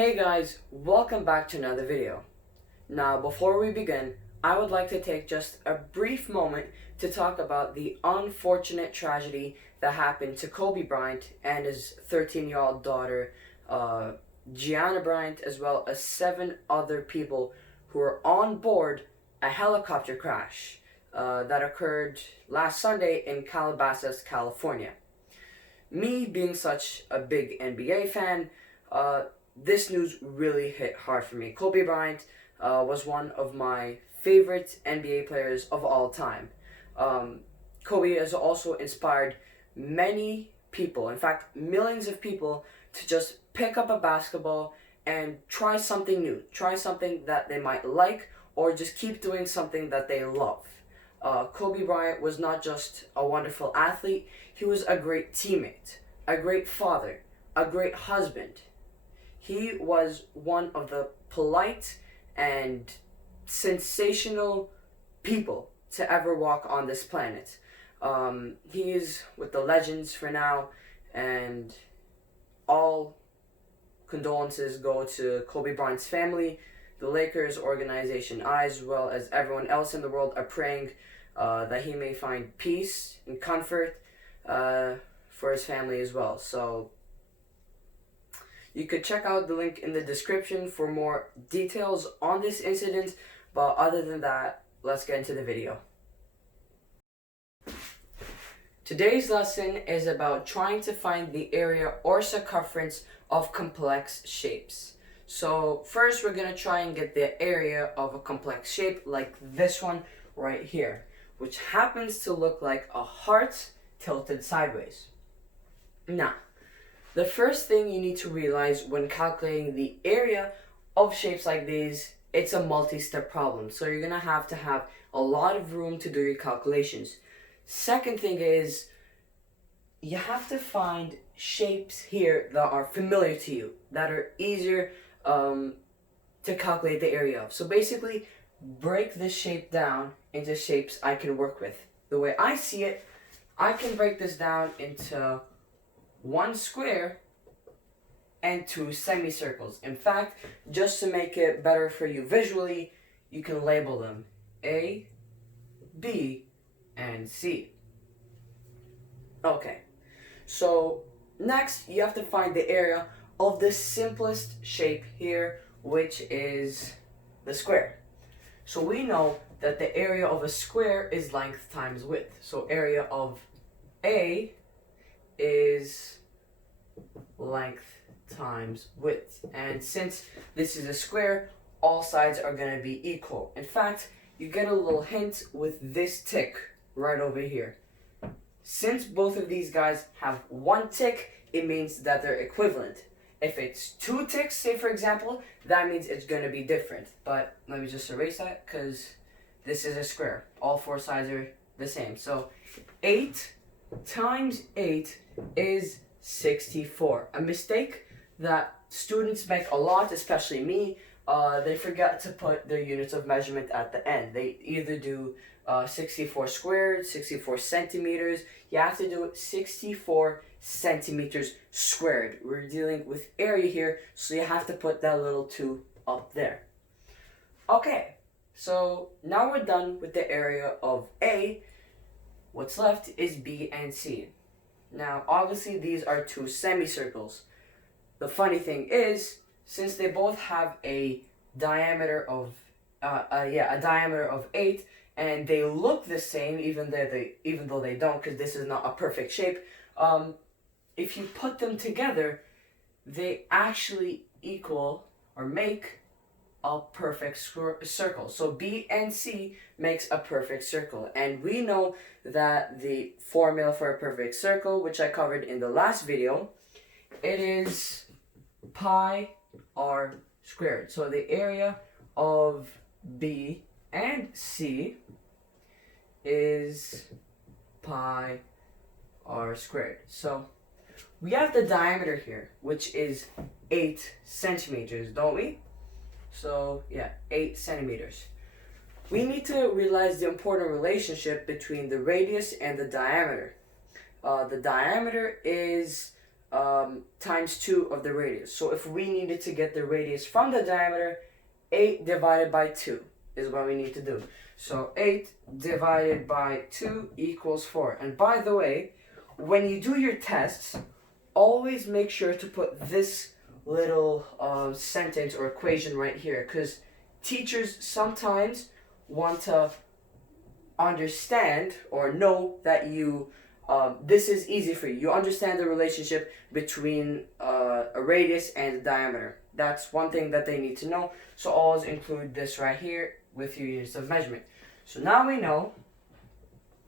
Hey guys, welcome back to another video. Now before we begin, I would like to take just a brief moment to talk about the unfortunate tragedy that happened to Kobe Bryant and his 13-year-old daughter, Gianna Bryant, as well as 7 other people who were on board a helicopter crash that occurred last Sunday in Calabasas, California. Me being such a big NBA fan, this news really hit hard for me. Kobe Bryant was one of my favorite NBA players of all time. Kobe has also inspired many people, in fact, millions of people, to just pick up a basketball and try something new, try something that they might like, or just keep doing something that they love. Kobe Bryant was not just a wonderful athlete, he was a great teammate, a great father, a great husband. He was one of the polite and sensational people to ever walk on this planet. He is with the legends for now, and all condolences go to Kobe Bryant's family, the Lakers organization, as well as everyone else in the world are praying that he may find peace and comfort for his family as well. So you could check out the link in the description for more details on this incident, but other than that, let's get into the video. Today's lesson is about trying to find the area or circumference of complex shapes. So first we're going to try and get the area of a complex shape like this one right here, which happens to look like a heart tilted sideways. Now, the first thing you need to realize when calculating the area of shapes like these, it's a multi-step problem. So you're going to have a lot of room to do your calculations. Second thing is, you have to find shapes here that are familiar to you, that are easier to calculate the area of. So basically, break this shape down into shapes I can work with. The way I see it, I can break this down into 1 square and 2 semicircles. In fact, just to make it better for you visually, you can label them A, B, and C. Okay, so next you have to find the area of the simplest shape here, which is the square. So we know that the area of a square is length times width. So area of A is length times width. And since this is a square, all sides are going to be equal. In fact, you get a little hint with this tick right over here. Since both of these guys have 1 tick, it means that they're equivalent. If it's 2 ticks, say for example, that means it's going to be different. But let me just erase that because this is a square. All 4 sides are the same. So 8 times 8 is 64. A mistake that students make a lot, especially me, they forget to put their units of measurement at the end. They either do 64 squared, 64 centimeters. You have to do 64 centimeters squared. We're dealing with area here, so you have to put that little 2 up there. Okay, so now we're done with the area of A. What's left is B and C. Now, obviously, these are 2 semicircles. The funny thing is, since they both have a diameter of, a diameter of 8, and they look the same, even though they don't, because this is not a perfect shape. If you put them together, they actually equal or make a perfect circle. So B and C makes a perfect circle. And we know that the formula for a perfect circle, which I covered in the last video, it is pi r squared. So the area of B and C is pi r squared. So we have the diameter here, which is 8 centimeters, don't we? So yeah, 8 centimeters. We need to realize the important relationship between the radius and the diameter. The diameter is times 2 of the radius. So if we needed to get the radius from the diameter, 8 divided by 2 is what we need to do. So 8 divided by 2 equals 4. And by the way, when you do your tests, always make sure to put this little sentence or equation right here, because teachers sometimes want to understand or know that you this is easy for you. You understand the relationship between a radius and a diameter. That's one thing that they need to know. So always include this right here with your units of measurement. So now we know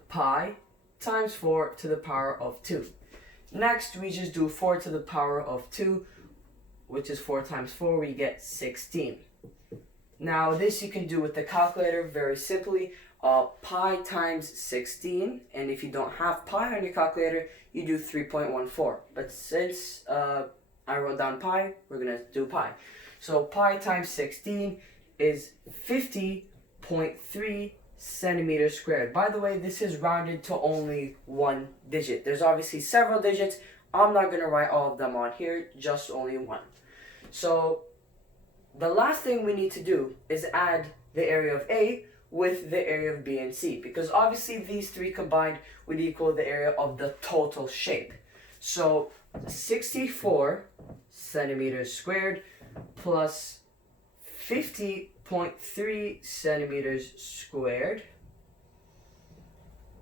pi times 4 to the power of 2. Next, we just do 4 to the power of 2, which is 4 times 4, we get 16. Now this you can do with the calculator very simply. Pi times 16, and if you don't have pi on your calculator, you do 3.14. But since I wrote down pi, we're going to do pi. So pi times 16 is 50.3 centimeters squared. By the way, this is rounded to only one digit. There's obviously several digits. I'm not going to write all of them on here, just only one. So the last thing we need to do is add the area of A with the area of B and C, because obviously these three combined would equal the area of the total shape. So 64 centimeters squared plus 50.3 centimeters squared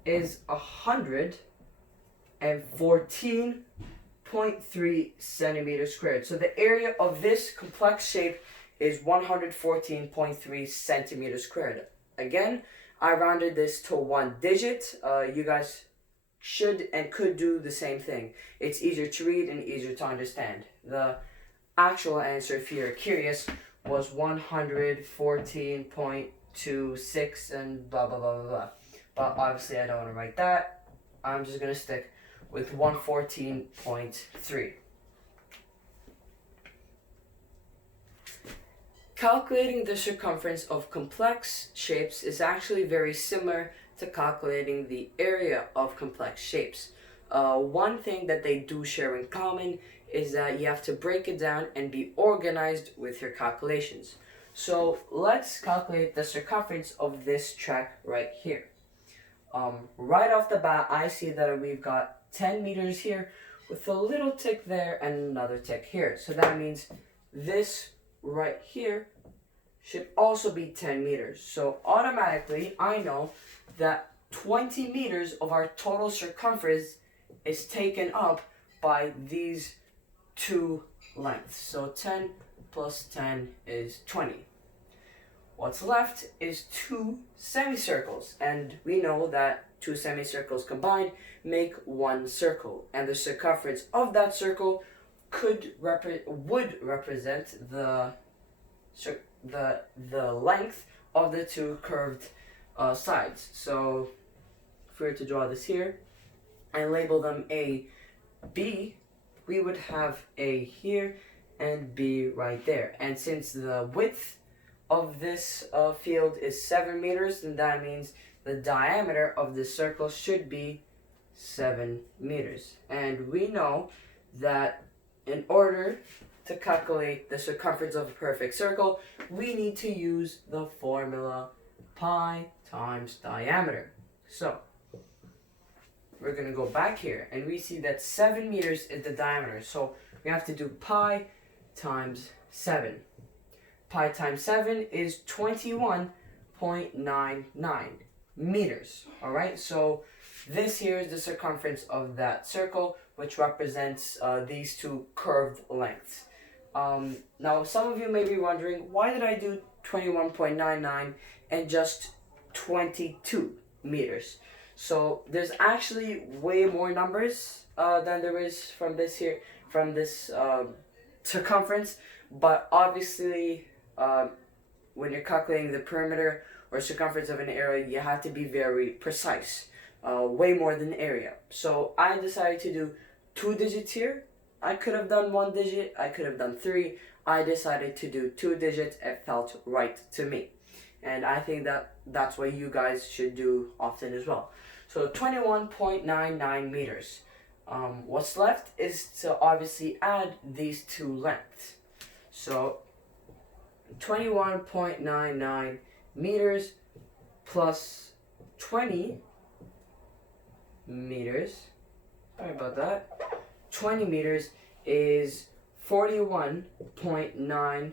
is 114.3 centimeters squared. So the area of this complex shape is 114.3 centimeters squared. Again, I rounded this to one digit. You guys should and could do the same thing. It's easier to read and easier to understand. The actual answer, if you're curious, was 114.26 and blah blah blah blah blah. But obviously I don't want to write that. I'm just going to stick with 114.3. Calculating the circumference of complex shapes is actually very similar to calculating the area of complex shapes. One thing that they do share in common is that you have to break it down and be organized with your calculations. So let's calculate the circumference of this track right here. Right off the bat, I see that we've got 10 meters here with a little tick there and another tick here. So that means this right here should also be 10 meters. So automatically I know that 20 meters of our total circumference is taken up by these two lengths. So 10 plus 10 is 20. What's left is two semicircles, and we know that two semicircles combined make one circle, and the circumference of that circle would represent the length of the two curved sides. So if we were to draw this here and label them A, B, we would have A here and B right there. And since the width of this field is 7 meters, then that means the diameter of the circle should be 7 meters. And we know that in order to calculate the circumference of a perfect circle, we need to use the formula pi times diameter. So we're going to go back here and we see that 7 meters is the diameter. So we have to do pi times 7. Pi times 7 is 21.99 meters. Alright, so this here is the circumference of that circle, which represents these two curved lengths. Now, some of you may be wondering, why did I do 21.99 and just 22 meters? So there's actually way more numbers than there is from this here, from this circumference. But obviously, when you're calculating the perimeter or circumference of an area, you have to be very precise, way more than area. So I decided to do 2 digits here. I could have done 1 digit, I could have done 3. I decided to do 2 digits. It felt right to me. And I think that that's what you guys should do often as well. So 21.99 meters. What's left is to obviously add these two lengths. So 21.99 meters plus 20 meters, sorry about that, 20 meters is 41.99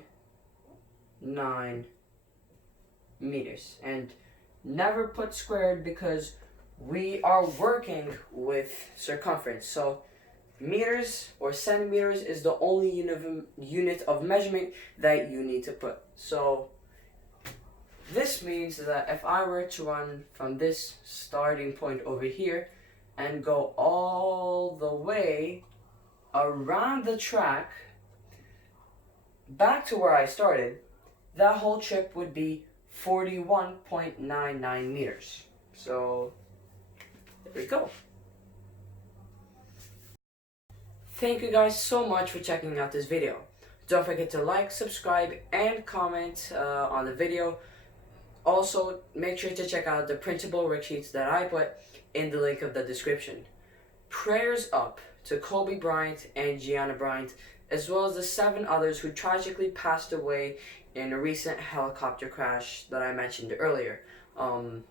meters. And never put squared because we are working with circumference. So meters or centimeters is the only unit of measurement that you need to put. So this means that if I were to run from this starting point over here and go all the way around the track back to where I started, that whole trip would be 41.99 meters. So there we go. Thank you guys so much for checking out this video. Don't forget to like, subscribe, and comment on the video. Also, make sure to check out the printable worksheets that I put in the link of the description. Prayers up to Kobe Bryant and Gianna Bryant, as well as the 7 others who tragically passed away in a recent helicopter crash that I mentioned earlier.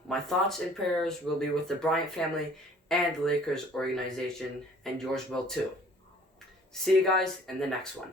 My thoughts and prayers will be with the Bryant family and the Lakers organization, and yours will too. See you guys in the next one.